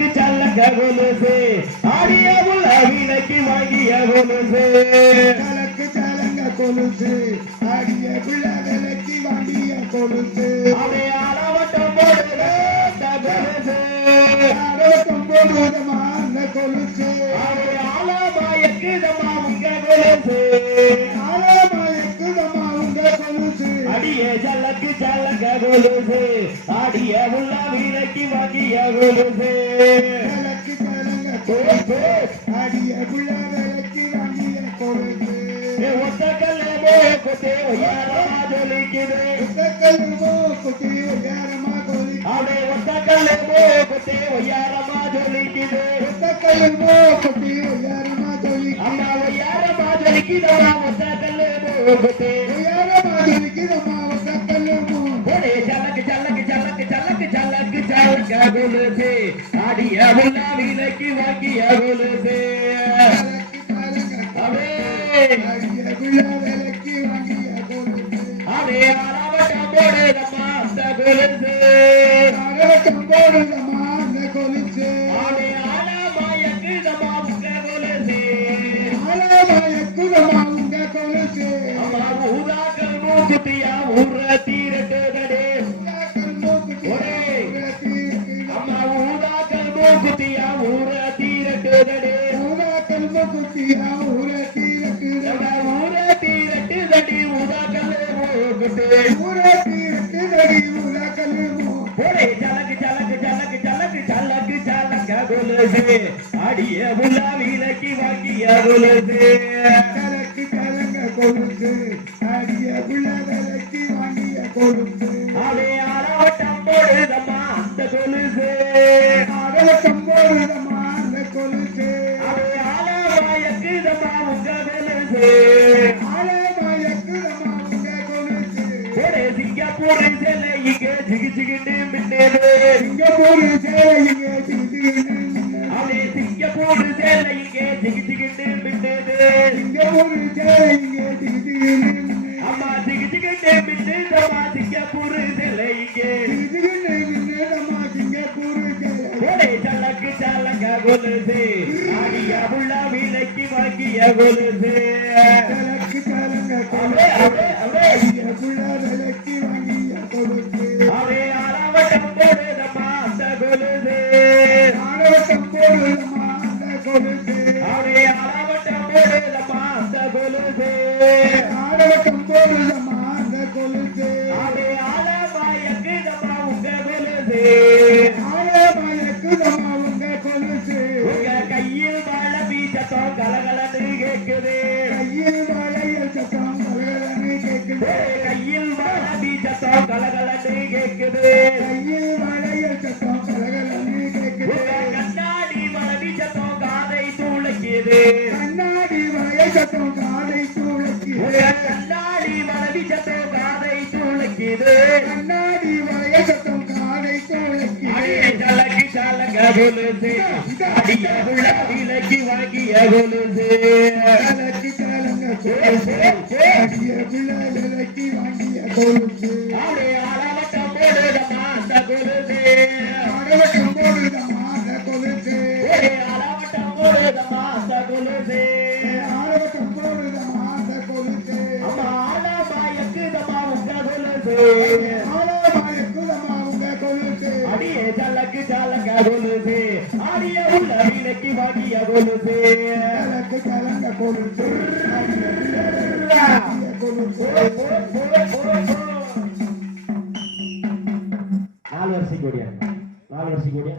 கொலுசு ஆடிய உள்ள வீணைக்கு வாங்கிய கொலுசு கலக்கு சலங்க கொலுசு ஆடிய உள்ள விலைக்கு வாங்கிய கொலுசு அவை அளவட்டம் போடுற கொலுசு அளவட்டம் போடுதமா அந்த கொலுசு அவை ஆலமாயக்குதமா உங்க கொலுசு ஆலமாயக்குதமா உங்க கொலுசு அடிய சலக்கு சலங்க கொலுசு ஆடிய உள்ள வீணைக்கு வாங்கிய கொலுசு ஆடிய புள்ள விலைக்கு வாங்கிய கொலுசு ஒத்தக்கல்ல மோக்குத்தே உயரமா ஜொலிக்குது ஒத்தக்கல்ல மோக்குத்தே உயரமா ஜொலிக்குது அவே ஒத்தக்கல்ல மோக்குத்தே உயரமா ஜொலிக்குது ஒத்தக்கல்ல மோக்குத்தே உயரமா ஜொலிக்குது அம்மா உயரமா ஜொலிக்குதம்மா ஒத்தக்கல்ல மோக்குத்தே உயரமா ஜொலிக்குதம்மா ஒத்தக்கல்ல மோக்குத்தே சலக்கு சலக்கு சலக்கு சலக்கு சலக்கு சலக்கு கொலுசு ஆடிய புள்ள விலைக்கு வாங்கிய கொலுசு விலைக்கு வாங்கிய கொலுசு அதே அளவட்டம் போடுதம்மா அந்த கொலுசு அளவட்டம் போடுதம்மா அந்த கொலுசு அதே ஆலமாயக்குதம்மா உங்க கொலுசு ஆலமாயக்குதம்மா உங்க கொலுசு அம்மா ஊராக்கள் மூக்குத்தியா ஊர தீரட்டுதடே ஊராக்கள் மூக்குத்தியா அம்மா ஊராக்கள் மூக்குத்தியா ஊர தீரட்டுதடே ஊராக்கள் மூக்குத்தியா ஊர தீரட்டுதடே ஊர தீரட்டுதடி ஊராக்கள் மூக்குத்தி ஊர தீரட்டுதடி ஊராக்கள் மூக்குத்தி ஜலக்கு ஜலக்கு ஜலக்கு ஜலக்கு ஜலக்கு ஜலக்க கொலுசு அடிய புள்ள விலைக்கு வாங்கிய கொலுசு ஜலக்கு ஜலங்க கொலுசு அடிய புள்ள விலைக்கு வாங்கிய கொலுசு அவே அளவட்டம் போடுதம்மா அந்த கொலுசு அளவட்டம் போடுதம்மா அந்த கொலுசு அவே ஆலமாயக்குதம்மா உங்க கொலுசு ஆலமாயக்குதம்மா உங்க கொலுசு ஒரே சிங்கப்பூர் சேலை இங்கே ஜிகு ஜிகுன்னு மின்னது சிங்கப்பூர் சேலை இங்கே ஜிகு ஜிகுன்னு அவே சிங்கப்பூர் சேலை இங்கே ஜிகு ஜிகுன்னு மின்னது சிங்கப்பூர் சேலை இங்கே ஜிகு ஜிகுன்னு அம்மா ஜிகு ஜிகுன்னு மின்னதம்மா சிங்கப்பூர் சேலை இங்கே ஜிகு ஜிகுன்னு மின்னதம்மா சிங்கப்பூர் சேலை ஒரே சலக்கு சலங்க கொலுசு ஆடிய புள்ள விலைக்கு வாங்கிய கொலுசு சலக்கு சலங்க கொலுசு ஆடிய புள்ள விலைக்கு வாங்கிய கொலுசு அவே அளவட்டம் போடுதம்மா அந்த கொலுசு அளவட்டம் போடுதம்மா அந்த கொலுசு அவே அளவட்டம் போடுதம்மா அந்த கொலுசு அளவட்டம் போடுதம்மா அந்த கொலுசு அவே ஆலமாயக்குதம்மா உங்க கொலுசு ஆலமாயக்குதம்மா உங்க கொலுசு உங்க கையில் வாழ பீச்சத்தம் கலகலன்னு கேக்குது கையில் வாழையில் சத்தம் கலகலன்னு கேக்குது கையில் வாழ பீச்சத்தம் கலகலன்னு கேக்குது கையில் வாழையில் சத்தம் கலகலன்னு கேக்குது கண்ணாடி வளவி சத்தம் காதை துளைக்குது கண்ணாடி வளைய சத்தம் காதை துளைக்குது கண்ணாடி வளவி சத்தம் காதை துளைக்குது கண்ணாடி வளைய சத்தம் காதை துளைக்குது சலக்கு சலங்க கொலுசு அடிய புள்ள விலைக்கு வாங்கிய கொலுசு சலக்கு சலங்க கொலுசு அடிய புள்ள விலைக்கு வாங்கிய கொலுசு அடே அளவட்டம் போடுதம்மா அந்த கொலுசு அளவட்டம் போடுதம்மா அந்த கொலுசு அளவட்டம் போடுதம்மா அந்த கொலுசு அளவட்டம் போடுதம்மா அந்த கொலுசு அம்மா ஆலமாயக்குதம்மா உங்க கொலுசு ஆலமாயக்குதம்மா உங்க கொலுசு அடியே சலக்கு சலங்க கொலுசு ஆடிய உள்ள விலைக்கு வாங்கிய கொலுசு சலக்கு சலங்க கொலுசு ஆடிய உள்ள விலைக்கு கொலுசு 4 வரிசை கோடியா 4 வரிசை கோடியா